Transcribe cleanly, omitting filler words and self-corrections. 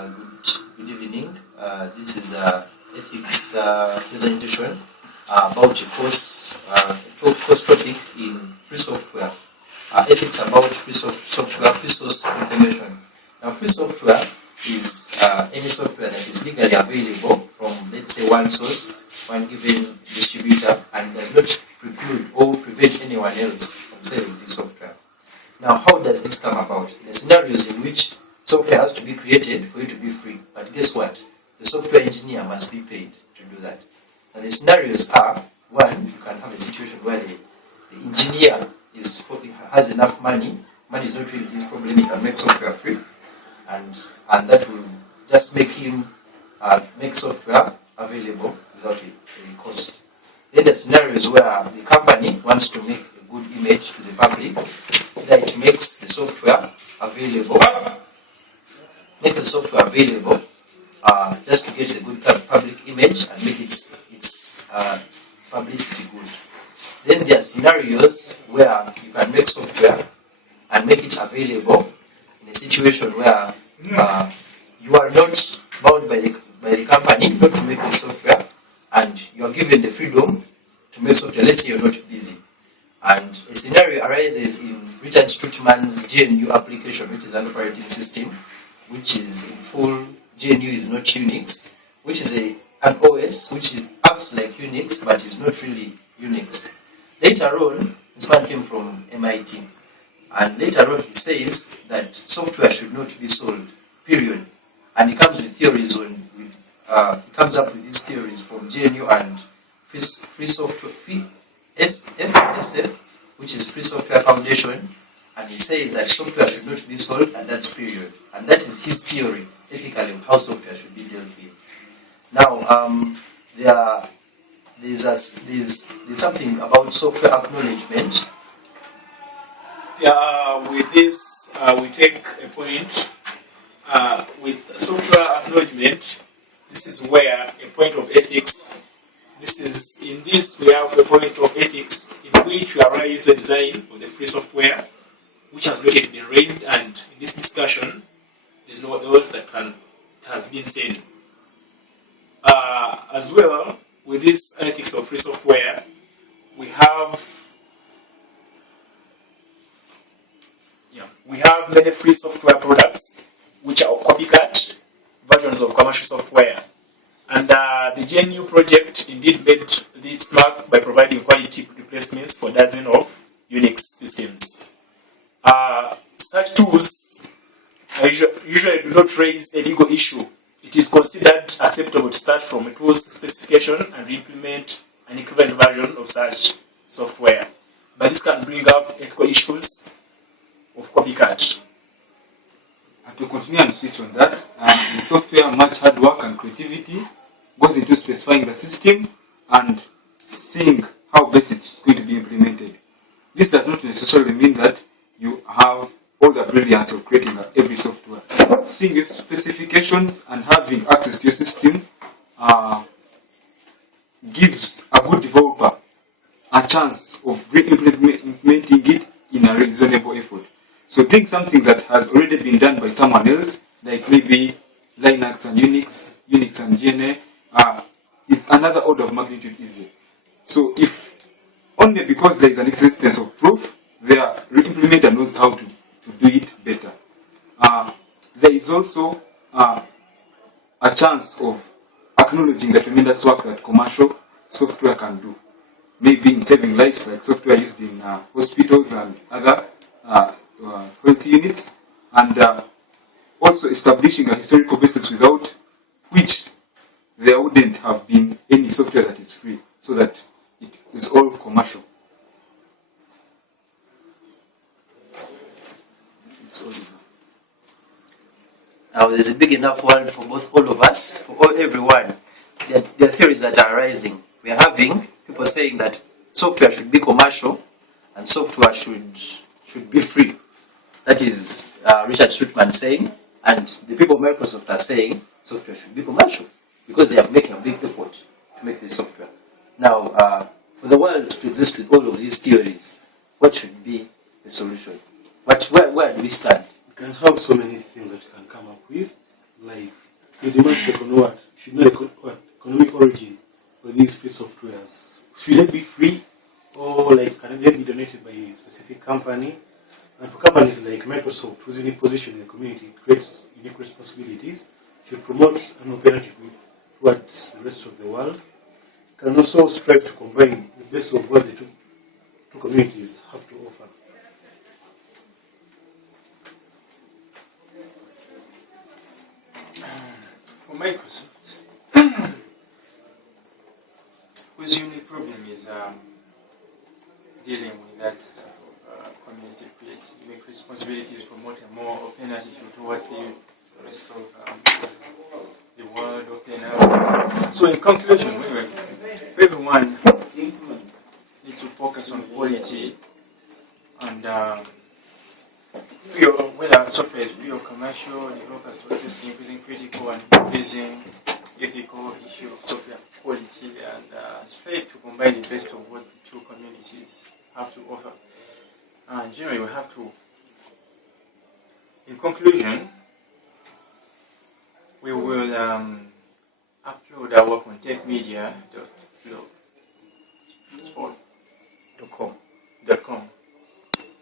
Good evening. This is ethics presentation about a course topic in free software. Ethics about free software, free source information. Now, free software is any software that is legally available from, let's say, one source, one given distributor, and does not preclude or prevent anyone else from selling this software. Now, how does this come about? The scenarios in which software has to be created for it to be free. But guess what? The software engineer must be paid to do that. And the scenarios are, one, you can have a situation where the engineer has enough money. Money is not really his problem. He can make software free. And that will just make him make software available without a cost. Then the scenarios where the company wants to make a good image to the public, that it makes the software available. Just to get a good public image and make its publicity good. Then there are scenarios where you can make software and make it available in a situation where you are not bound by the company not to make the software, and you are given the freedom to make software. Let's say you're not busy. And a scenario arises in Richard Strutman's GNU application, which is an operating system, which is in full GNU is not Unix, which is an OS which acts like Unix but is not really Unix. Later on, this man came from MIT, and later on he says that software should not be sold, period. And he comes with theories he comes up with these theories from GNU and Free Software, SF, which is Free Software Foundation, and he says that software should not be sold, and that's period. And that is his theory, ethically, of how software should be dealt with. Now, there's something about software acknowledgement. With this, we take a point. With software acknowledgement, this is where a point of ethics. In this we have a point of ethics in which we arise the design of the free software, which has not yet been raised, and in this discussion, there's no else that has been said. As well, with this ethics of free software, we have many free software products which are copycat versions of commercial software. And the GNU project indeed made its mark by providing quality replacements for dozens of Unix systems. Such tools usually do not raise a legal issue. It is considered acceptable to start from a tool's specification and implement an equivalent version of such software. But this can bring up ethical issues of copycat. And to continue and switch on that, in software, much hard work and creativity goes into specifying the system and seeing how best it's going to be implemented. This does not necessarily mean that you have all the brilliance of creating every software. Seeing your specifications and having access to your system gives a good developer a chance of implementing it in a reasonable effort. So doing something that has already been done by someone else, like maybe Linux and Unix and GNU, is another order of magnitude easier. So if only because there is an existence of proof, the implementer knows how to do it better. There is also a chance of acknowledging the tremendous work that commercial software can do. Maybe in saving lives, like software used in hospitals and other health units, and also establishing a historical basis without which there wouldn't have been any software that is free, so that it is all commercial. Now, there's a big enough world for all of us, for everyone. There are theories that are arising. We are having people saying that software should be commercial and software should be free. That is Richard Strutman saying, and the people of Microsoft are saying software should be commercial because they are making a big effort to make this software. Now, for the world to exist with all of these theories, what should be the solution? Where do we stand? You can have so many things that you can come up with. like the demand should know economic origin of these free softwares. Should they be free, or like can they be donated by a specific company? And for companies like Microsoft, whose unique position in the community creates unique responsibilities, should promote an alternative towards the rest of the world. Can also strive to combine the best of what the two communities have to offer. For Microsoft, whose unique problem is dealing with that stuff of community creation, make responsibilities, promote a more open attitude towards the rest of the world, open up. So in conclusion, everyone needs to focus on quality and whether software is free or commercial, developers to address the increasing critical and increasing ethical issue of software quality and strive to combine the best of what the two communities have to offer. And generally, we have to, in conclusion, we will upload our work on techmedia.blogspot.com.